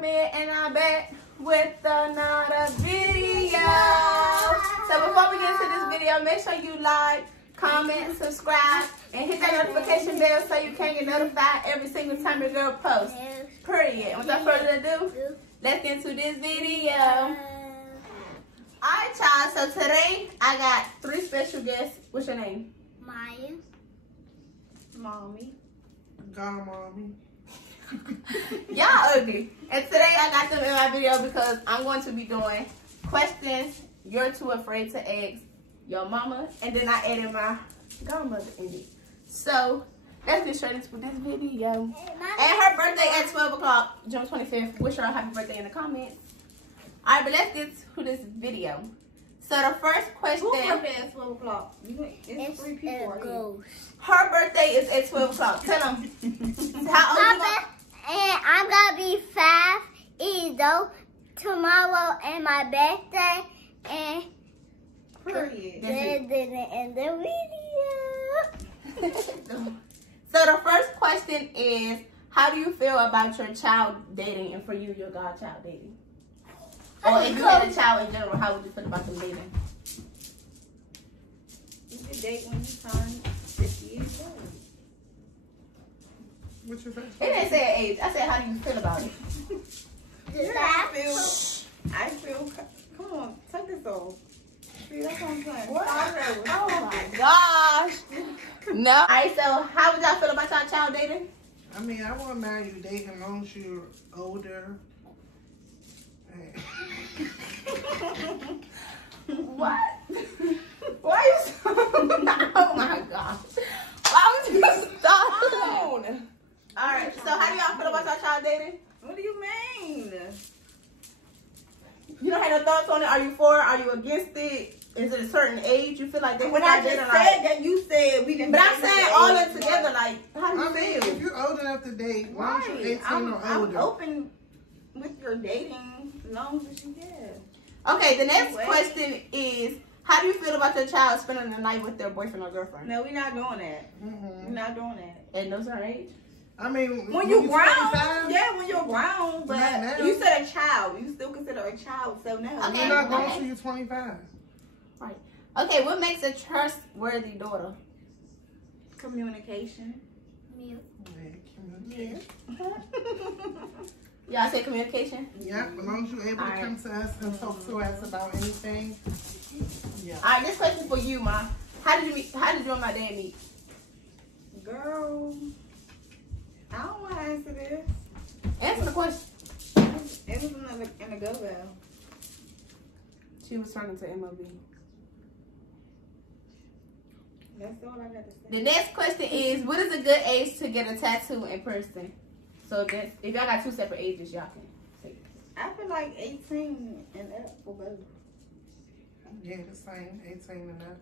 Pyramid, and I'm back with another video. So before we get into this video, make sure you like, comment, subscribe, and hit that notification bell so you can get notified every single time your girl posts. Period. Without further ado, let's get into this video. Alright, y'all. So today I got 3 special guests. What's your name? Maya. Mommy. Godmommy. Y'all ugly. And today I got them in my video because I'm going to be doing questions you're too afraid to ask your mama, and then I added my godmother in it. So let's get straight into this video. And her birthday at 12 o'clock, June 25th. Wish her a happy birthday in the comments. Alright, but let's get to this video. So the first question. Whose birthday at 12 o'clock? It's 3 people right here. Her birthday is at 12 o'clock. Tell them. How old you are? And I'm gonna be 5 either tomorrow and my birthday and Period. in the video. So the first question is, how do you feel about your child dating and for you, your godchild dating? Or if you had a child in general, how would you feel about them dating? You can date when you turn 50 years old. What's your face? It didn't say age. I said, how do you feel about it? I feel, come on, take this off. See, that's what I'm saying. What? Sorry. Oh my gosh. No. All right, so how would y'all feel about y'all child dating? I mean, I won't marry you dating as long as you're older. What? Why you so... Oh my gosh. Why would you stop? Alright, so how do y'all feel about y'all child dating? What do you mean? You don't have no thoughts on it? Are you for it? Are you against it? Is it a certain age you feel like they When can I start just dating? said that, you said we didn't. But I'm saying all of it together, like, how do you I mean, feel? if you're old enough to date, why don't you 18 I'm or older? open with your dating as long as you can. Okay, the next question is, how do you feel about your child spending the night with their boyfriend or girlfriend? No, we're not doing that. We're not doing that. At no certain age? I mean, When you're grown, 25, yeah, when you're grown, but Not now. you said a child. You still consider a child, so no. Okay. you're not going till you're 25. Right. Okay, what makes a trustworthy daughter? Communication. Yeah, communication. Y'all say communication? Yeah, as long as you're able to come to us and talk to us about anything. Yeah. All right, this question for you, Ma. How did you and my dad meet? Girl, I don't want to answer this. Answer the question. It was in a go-go. She was turning to MLB. That's all I got to say. The next question is, what is a good age to get a tattoo in person? So if y'all got 2 separate ages, y'all can say it. I feel like 18 and up for both. Yeah, the same, 18 and up.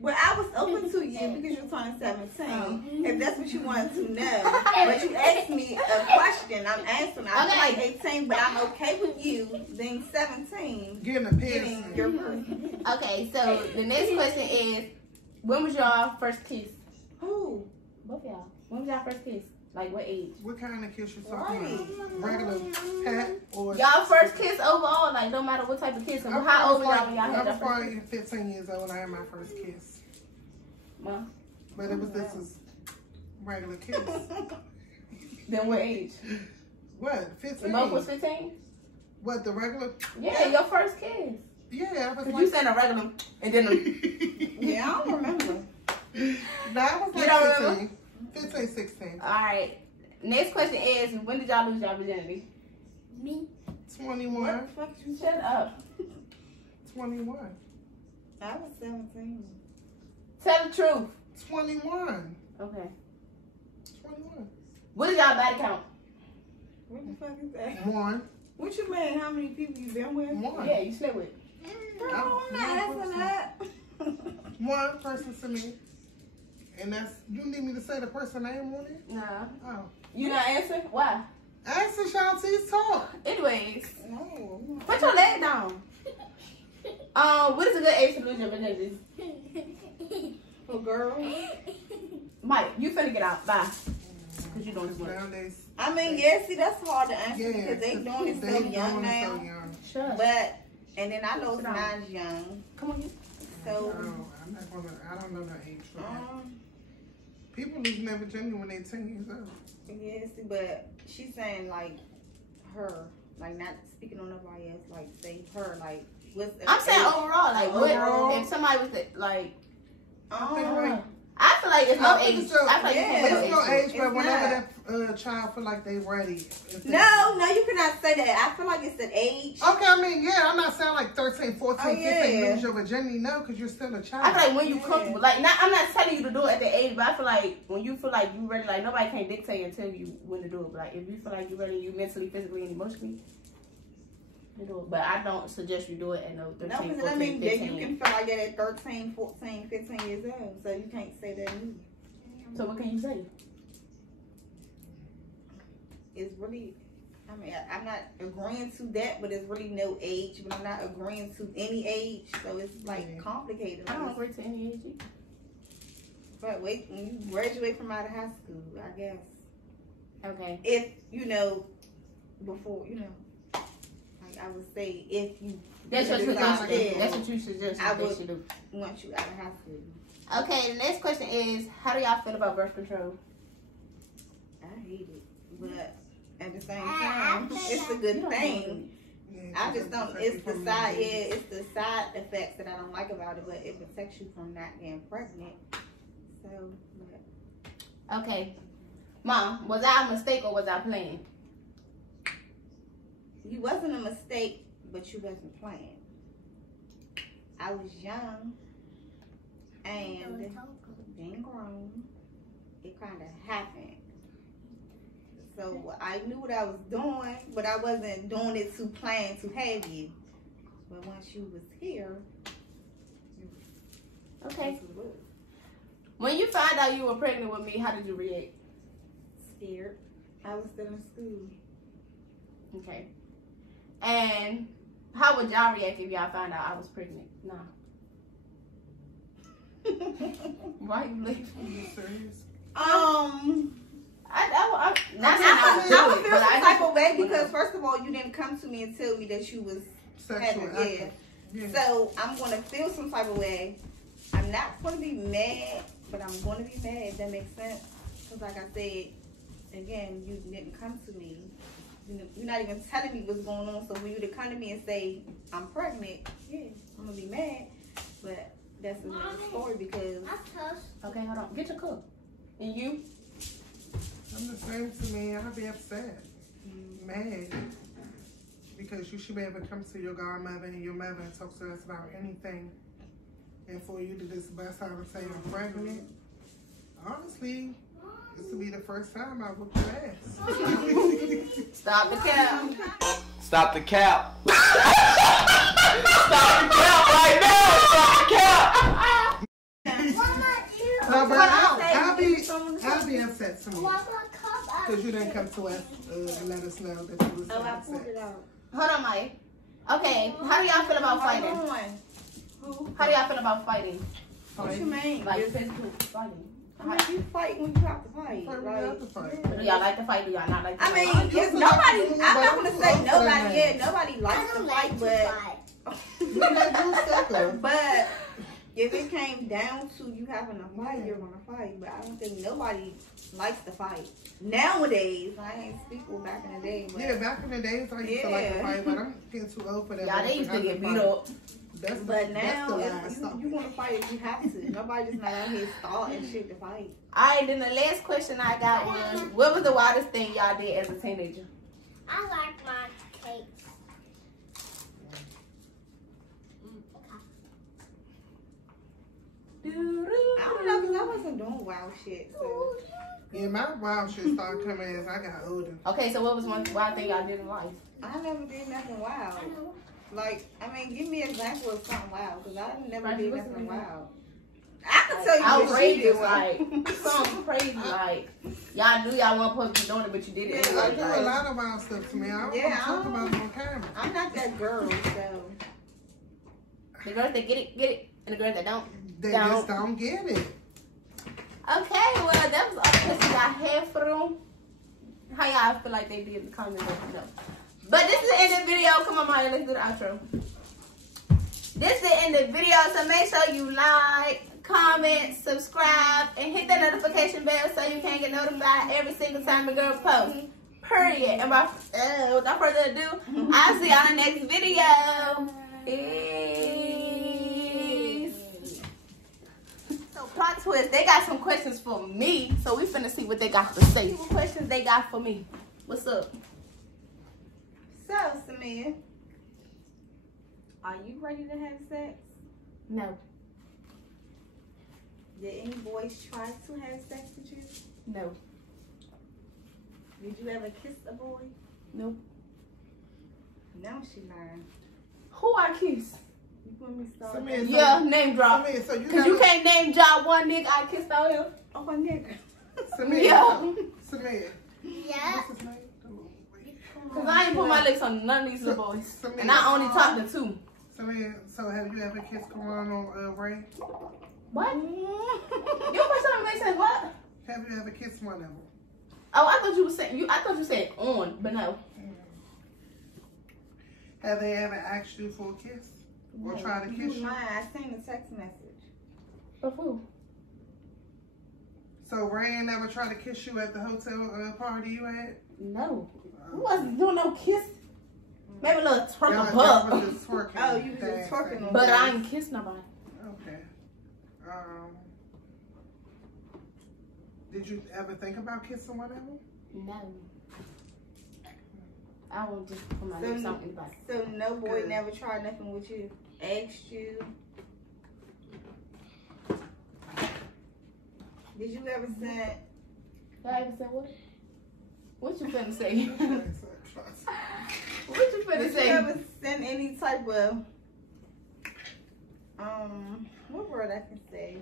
Well, I was open to you because you're turning 17. If that's what you wanted to know. But you asked me a question, I'm answering. I feel like 18, but I'm okay with you being 17. Getting a Getting piercing. your person. Okay, so the next question is, when was y'all first kiss? Who? Both y'all. When was y'all first kiss? Like what age? What kind of kiss you talking about? Regular pat or? Y'all first kiss overall, like no matter what type of kiss. How old were y'all when y'all had I your was first probably 15 years old when I had my first kiss. Ma? But it was this is regular kiss. Then what age? What? 15? Both was 15? What, the regular? Yeah, your first kiss. Yeah, I was Cause like... you said a regular and then a... Yeah, I don't remember. No, I was You like don't 15. remember? 15, 16. Alright. Next question is, when did y'all lose y'all virginity? Me. 21. What the fuck you Shut up. 21. I was 17. Tell the truth. 21. Okay. 21. What is y'all body count? What the fuck is that? 1. What you mean? How many people you been with? 1. Yeah, you slept with. Girl, I'm not asking that. 1 person to me. And that's, you need me to say the person name on it? Nah. Oh. You not answering? Why? Answer Shanti's talk. Anyways, No. put your leg down. What is a good age to lose your virginity? For girls? Mike, you finna get out. Bye. Cause you doing this much. Nowadays, I mean, yeah, see, that's hard to answer yeah, because they doing it so doing young it now. so young. Sure. But, and then I know Sit down. mine's young. Come on, you. So, No, I'm not gonna. I don't know the age for that. um, People lose their virginity when they're 10 years old. yeah, see, but she's saying like her, like not speaking on nobody else, like say her, like what's. I'm saying overall, like Overall? what if somebody was like, I think like I feel like it's no I think age. it's no- I feel like yeah, it's no it's no age. age, but It's whenever not. that child feel like they ready. if they- No, you cannot say that. I feel like it's an age. Okay, I mean, yeah, I'm not saying like 13, 14, Oh, 15, yeah. lose your virginity. No, because you're still a child. I feel like when you Yeah. comfortable, like not, I'm not telling you to do it at the age, but I feel like when you feel like you ready, like nobody can dictate and tell you when to do it. But like if you feel like you're ready, you mentally, physically, and emotionally, you do it. But I don't suggest you do it at no 13, No, because 14, I mean that 15. you can feel like that at 13, 14, 15 years old. So you can't say that either. So what can you say? It's really, I mean, I'm not agreeing to that, but it's really no age. But I'm not agreeing to any age, so it's like complicated. I don't agree to any age either. But wait, when you graduate from out of high school, I guess Okay. if you know before, you know, like I would say, if you That's your do suggestion. that, That's what you suggest I they would- should do. want you out of high school. Okay, the next question is, how do y'all feel about birth control? I hate it, but at the same time, it's a good thing. Yeah, I just don't. protect It's you the from side. Yeah, disease. it's the side effects that I don't like about it, but it protects you from not getting pregnant. So, but Okay. Mom, was I a mistake or was I playing? you wasn't a mistake, but you wasn't playing. I was young and being grown. It kind of happened. So I knew what I was doing, but I wasn't doing it to plan to have you. But once you was here, Okay. this is what. When you found out you were pregnant with me, how did you react? Scared. I was still in school. Okay. And how would y'all react if y'all found out I was pregnant? Nah. Why you laughing? You serious? I not saying I would I would feel do it, but some I type just, of way because first of all, you didn't come to me and tell me that you was Sexual having active. Yeah. So I'm gonna feel some type of way. I'm not gonna be mad, but I'm gonna be mad. If that makes sense. Because like I said, again, you didn't come to me. You're not even telling me what's going on. So for you to come to me and say I'm pregnant, yeah, I'm gonna be mad. But that's another story because okay, hold on. Get your cup. And you? I'm the same to me. I'll be upset, mad, because you should be able to come to your godmother and your mother and talk to us about anything. And for you to just bust out and say I'm pregnant, honestly, this will be the first time I whoop your ass. Stop the cap. Stop the cap. Stop the cap right now. Stop the cap. No, but I'll be upset to me Because because you didn't come to us and let us know that you was oh, I upset. pulled it out. Hold on, Mike. Okay, how do y'all feel about fighting? Hold on. Who? How do y'all feel about fighting? What you mean? Like physical fighting. I mean, you fight when you have to fight. Fight when you have to fight. Do y'all like to fight? Do y'all not like to I fight? mean, yes, nobody. I'm not gonna say nobody. Yeah. Yeah, nobody likes to fight, but You like you sucker. but if it came down to you having a fight, you're gonna fight. But I don't think nobody likes to fight nowadays. I ain't speaking back in the day. But Yeah, back in the days I used to like to Yeah. fight, but I'm getting too old for that. Y'all, they used to get beat up. That's but that's now the last if stop. you want to fight if you have to. Nobody just not out here starting shit to fight. Alright, then the last question I got was, what was the wildest thing y'all did as a teenager? I like my cakes. I don't know because I wasn't doing wild shit. So Yeah, my wild shit started coming as I got older. Okay, so what was one wild thing y'all did in life? I never did nothing wild. Like, I mean, give me an example of something wild because I never Right, did what's nothing the wild. I can tell you what she did. Outrageous, like something crazy, like y'all knew y'all weren't supposed to be doing it, but you did it Yeah, I anyway. do a Like, lot of wild stuff to me. I don't Yeah, want to talk I about it on camera. I'm not that girl, so. the girls that get it, and the girls that don't. They Don't. just don't get it. Okay, well, that was all the questions I had for them. How y'all feel like they did in the comments? Let me know. But this is the end of the video. Come on, Maya, let's do the outro. This is the end of the video, so make sure you like, comment, subscribe, and hit that notification bell so you can get notified every single time a girl posts. Period. And without further ado, I'll see y'all in the next video. Peace. So, plot twist, they got some questions for me, so we finna see what they got to say. What questions they got for me? What's up? So, Samia, are you ready to have sex? No. Did any boys try to have sex with you? No. Did you ever kiss a boy? Nope. Now she lying. Who I kiss? You put me started. Samia, so- Yeah, name drop. Samia, so Cause you can't name drop one nigga I kissed on him. Oh, a nigga. Samia, Yeah. Samia. Yeah. What's his name? Cause I ain't put my lips on none of these little boys. Samia. And I only talked to two. Samia, so have you ever kissed Karan on Ray? What? You always tell me say what? Have you ever kissed one of them? Oh, I thought you were saying I thought you said on, but no. Have they ever asked you for a kiss? Or tried to kiss you? Mine, I seen the text message. Of who? So Ray ain't never tried to kiss you at the hotel party you had? No. Who wasn't doing no kiss? Maybe a little twerk Y'all a was butt. just twerking. Oh, you was just twerking on But boys. I ain't kissed nobody. Okay. Did you ever think about kissing one of them? No. I won't just put my lips on anybody. So no boy Good. never tried nothing with you? Asked you? Did you ever send... I even said what? What you finna say? What you finna Did you say? ever send any type of... what word I can say?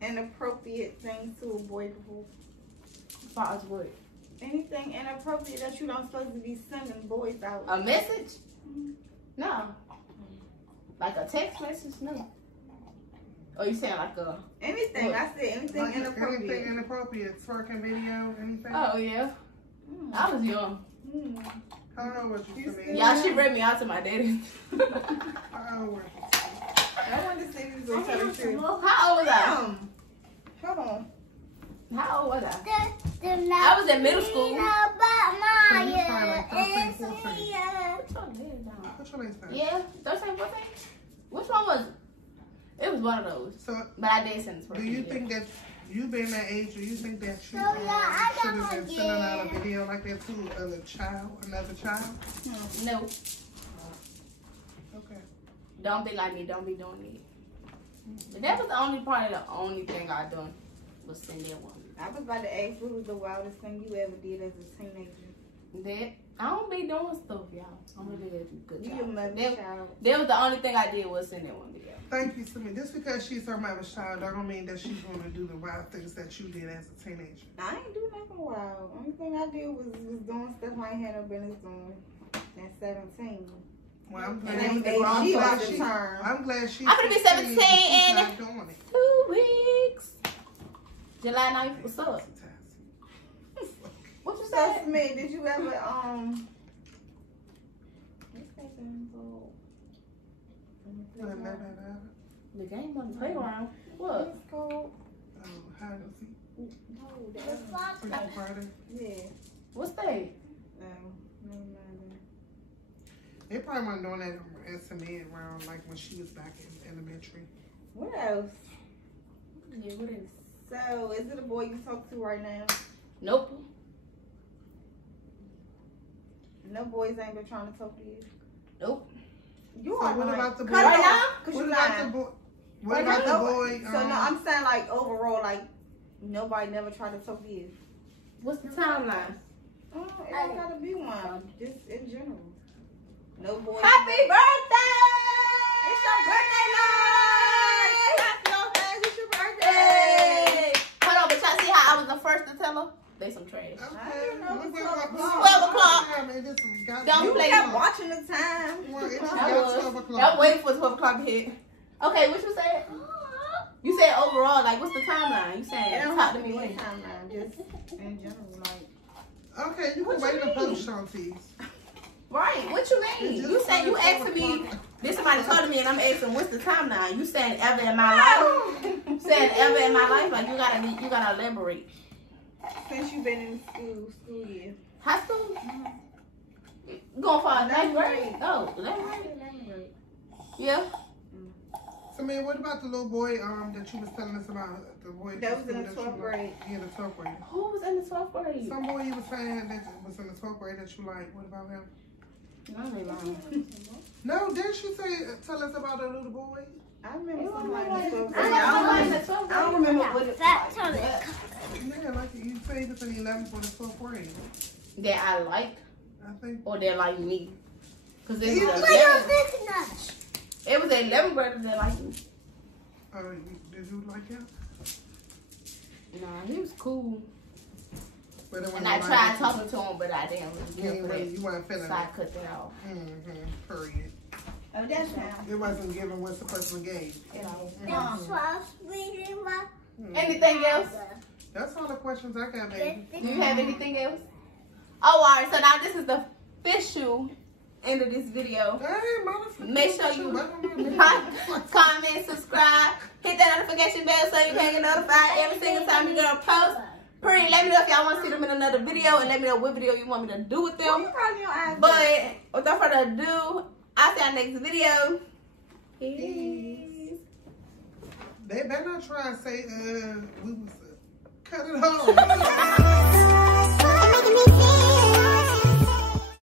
Inappropriate things to a boy before? As far as what? Anything inappropriate that you don't supposed to be sending boys out? A message? No. Like a text message? No. Or you saying like a... Anything. What? I said anything Like inappropriate. anything inappropriate? Twerking video? Anything? Oh, yeah. I was young. How old was you, Samia? Y'all, she read me out to my daddy. How old were you? I wanted to see if you was going to tell the truth. How old was I? Hold on. How old was I? I I was in middle school. About So you was probably like 13, 14. Put your head down. What's your name? Yeah, 13, 14. Which one was it? It was one of those. So But I did send this do you think that you being that age, do you think that you So, yeah, I should got have been my sending out a gift. video like that to another child? No. Okay. Don't be like me. Don't be doing it. But that was the only only thing I done was send that one. I was about to ask what was the wildest thing you ever did as a teenager? That I don't be doing stuff, y'all. I'm really a good You your child. mother's That, child. that was the only thing I did was send that one video. Thank you, Samia. Just because she's her mother's child, don't mean that she's going to do the wild things that you did as a teenager. I ain't do nothing wild. Only thing I did was doing stuff I ain't had no business doing at 17. Well, I'm And glad, then grown she folks. was the term. I'm glad she's I'm gonna be 17 she's in not doing it. 2 weeks. July 9th. What's up? What you So, said? Smith, did you ever, what's that thing called? The game on the playground. What? What's it called? Hide and seek. No, that The one. Freaky Friday. Yeah. What's that? No, never mind. They probably weren't doing that as Samia around like when she was back in elementary. What else? Yeah, what is? So, is it a boy you talk to right now? Nope. No boys ain't been trying to talk to you? Nope. You So are what lying. about the boy? Cut it Right off, 'cause What you about the lying. boy? What Right about now, the boy? So, no, I'm saying like overall, like nobody never tried to talk to you. What's the timeline? Oh, it ain't gotta be one. Just in general. No boys. Happy birthday! It's your birthday, Lord! Clap your hands, it's your birthday! Hey! Hold on, but y'all see how I was the first to tell her? They some trash. Okay. I didn't know it was 12 o'clock. 12 o'clock. Don't You play. kept watching the time. Well, it I got was. 12 o'clock. I'm waiting for 12 o'clock to hit. Okay, what you said? You said overall, like, what's the timeline? You saying, It don't talk have to me when? timeline, just in general, like. Okay, you can wait to post Shanti's. Right, what you mean? You said you asking me, this somebody told me and I'm asking what's the timeline? You saying ever in my life? You saying ever in my life? Like you gotta elaborate. Since you've been in school year. High school? Going for 11th grade? Oh, 11th grade? Yeah. So man, what about the little boy that you was telling us about? The boy that was in the 12th grade. Yeah, the 12th grade. Who was in the 12th grade? Some boy you was saying that was in the 12th grade that you like. What about him? No, didn't she tell us about a little boy? I remember somebody in the 12th grade. I don't remember what it was. Yeah, like you say it's in the 11th or the 12th grade. That I liked? I think. Or that like me? Because it was 11 brothers that liked me. Did you like him? Nah, he was cool. But and I tried talking to him, but I didn't really give it. You weren't feeling so I cut that off. Period. Oh, that's right. It wasn't giving what the person gave. Anything else? That's all the questions I got, baby. Do you have anything else? Oh, all right. So now this is the official end of this video. Hey, motherfucker. Make sure you like, comment, subscribe, hit that notification bell so you can get notified every single time you get a post. Pretty, let me know if y'all want to see them in another video and let me know what video you want me to do with them. But without further ado, I'll see you next video. Peace. They better not try and say, we was cut it off.